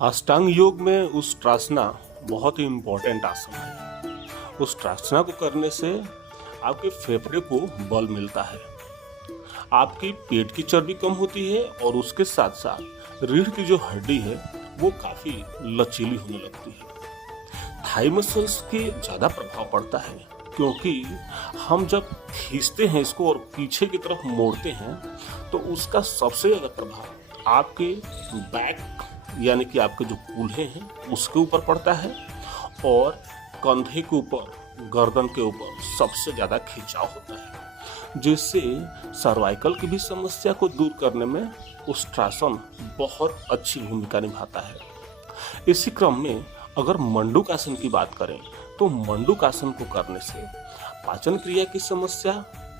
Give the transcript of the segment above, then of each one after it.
अष्टांग योग में उष्ट्रासना बहुत ही इम्पोर्टेंट आसन है। उष्ट्रासना को करने से आपके फेफड़े को बल मिलता है, आपकी पेट की चर्बी कम होती है और उसके साथ साथ रीढ़ की जो हड्डी है वो काफी लचीली होने लगती है। थाई मसल्स के ज्यादा प्रभाव पड़ता है क्योंकि हम जब खींचते हैं इसको और पीछे की तरफ मोड़ते हैं तो उसका सबसे ज्यादा प्रभाव आपके बैक यानी कि आपके जो कूल्हे हैं उसके ऊपर पड़ता है और कंधे के ऊपर, गर्दन के ऊपर सबसे ज्यादा खिंचाव होता है, जिससे सर्वाइकल की भी समस्या को दूर करने में उष्ट्रासन बहुत अच्छी भूमिका निभाता है। इसी क्रम में अगर मंडूकासन की बात करें तो मंडूकासन को करने से पाचन क्रिया की समस्या,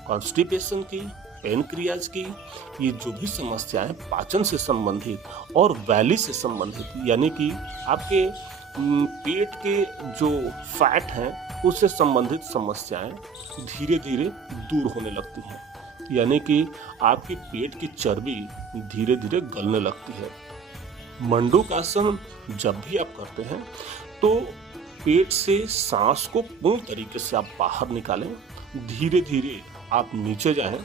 कॉन्स्टिपेशन की, पेनक्रियाज की, ये जो भी समस्याएं पाचन से संबंधित और वैली से संबंधित यानी कि आपके पेट के जो फैट हैं उससे संबंधित समस्याएं धीरे धीरे दूर होने लगती हैं, यानी कि आपकी पेट की चर्बी धीरे धीरे गलने लगती है। मंडूकासन जब भी आप करते हैं तो पेट से सांस को पूर्ण तरीके से आप बाहर निकालें, धीरे धीरे आप नीचे जाएं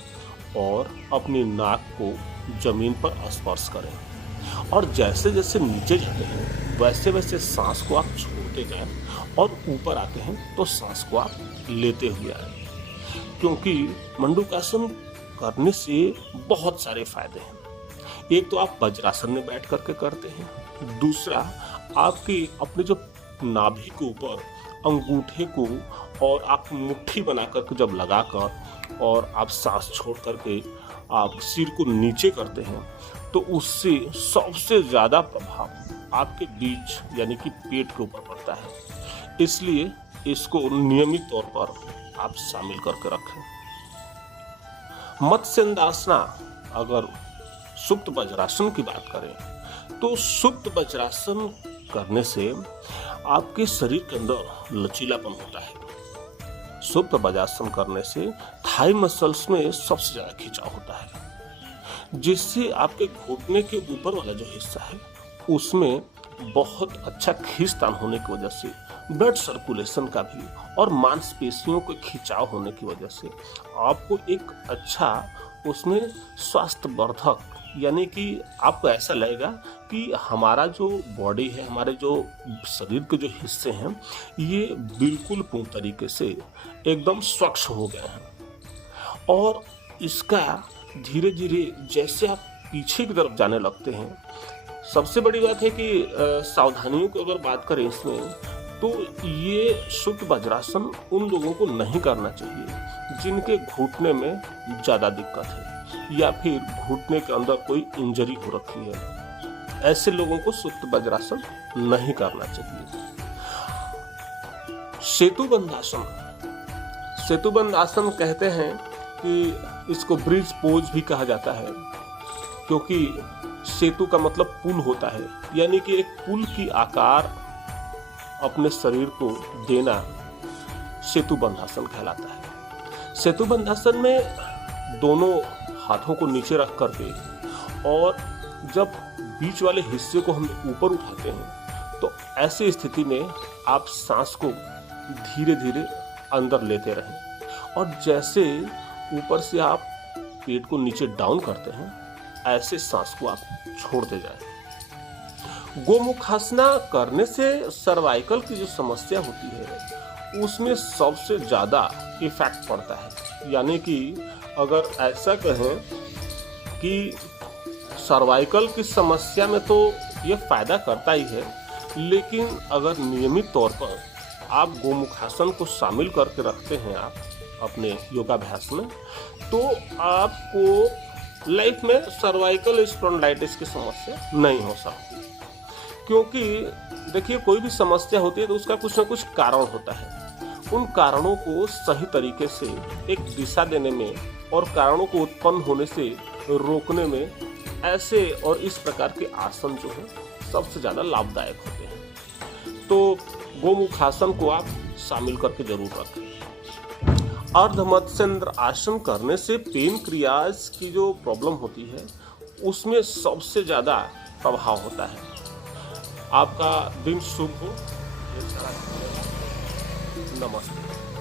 और अपनी नाक को जमीन पर स्पर्श करें और जैसे जैसे नीचे जाते हैं वैसे वैसे सांस को आप छोड़ते जाएं और ऊपर आते हैं तो सांस को आप लेते हुए आए, क्योंकि मंडूकासन करने से बहुत सारे फायदे हैं। एक तो आप वज्रासन में बैठ करके करते हैं, दूसरा आपकी अपने जो नाभि के ऊपर अंगूठे को और आप मुट्ठी बना करके जब लगाकर और आप सांस छोड़ करके आप सिर को नीचे करते हैं तो उससे सबसे ज्यादा प्रभाव आपके बीच यानी कि पेट के ऊपर पड़ता है। इसलिए इसको नियमित तौर पर आप शामिल करके रखें। मत्स्यंदासना, अगर सुप्त वज्रासन की बात करें तो सुप्त वज्रासन करने से आपके शरीर के अंदर लचीलापन होता है। सुप्त वज्रासन करने से थाई मसल्स में सबसे ज्यादा खिंचाव होता है, जिससे आपके घुटने के ऊपर वाला जो हिस्सा है उसमें बहुत अच्छा खींचतान होने की वजह से, ब्लड सर्कुलेशन का भी और मांसपेशियों के खिंचाव होने की वजह से आपको एक अच्छा उसमें स्वास्थ्यवर्धक यानी कि आपको ऐसा लगेगा कि हमारा जो बॉडी है, हमारे जो शरीर के जो हिस्से हैं ये बिल्कुल पूर्ण तरीके से एकदम स्वच्छ हो गए हैं। और इसका धीरे धीरे जैसे आप पीछे की तरफ जाने लगते हैं, सबसे बड़ी बात है कि सावधानियों की अगर बात करें इसमें तो ये सुप्त वज्रासन उन लोगों को नहीं करना चाहिए जिनके घुटने में ज़्यादा दिक्कत है या फिर घुटने के अंदर कोई इंजरी हो रखी है। ऐसे लोगों को सुप्त वज्रासन नहीं करना चाहिए। सेतुबंधासन, सेतुबंधासन कहते हैं कि इसको ब्रिज पोज भी कहा जाता है, क्योंकि सेतु का मतलब पुल होता है, यानी कि एक पुल की आकार अपने शरीर को देना सेतुबंधासन कहलाता है। सेतुबंधासन में दोनों हाथों को नीचे रख करके और जब बीच वाले हिस्से को हम ऊपर उठाते हैं तो ऐसी स्थिति में आप सांस को धीरे धीरे अंदर लेते रहें और जैसे ऊपर से आप पेट को नीचे डाउन करते हैं ऐसे सांस को आप छोड़ते जाएं। गोमुखासना करने से सर्वाइकल की जो समस्या होती है उसमें सबसे ज्यादा इफेक्ट पड़ता है, यानी कि अगर ऐसा कहें कि सर्वाइकल की समस्या में तो ये फायदा करता ही है, लेकिन अगर नियमित तौर पर आप गोमुखासन को शामिल करके रखते हैं आप अपने योगाभ्यास में तो आपको लाइफ में सर्वाइकल स्पॉन्डिलाइटिस की समस्या नहीं हो सकती। क्योंकि देखिए कोई भी समस्या होती है तो उसका कुछ ना कुछ कारण होता है। उन कारणों को सही तरीके से एक दिशा देने में और कारणों को उत्पन्न होने से रोकने में ऐसे और इस प्रकार के आसन जो है सबसे ज्यादा लाभदायक होते हैं। तो गोमुखासन को आप शामिल करके जरूर रखें। अर्धमत्स्येंद्र आसन करने से पेनक्रियाज की जो प्रॉब्लम होती है उसमें सबसे ज्यादा प्रभाव होता है। आपका दिन शुभ हो। ये सारा नमस्ते।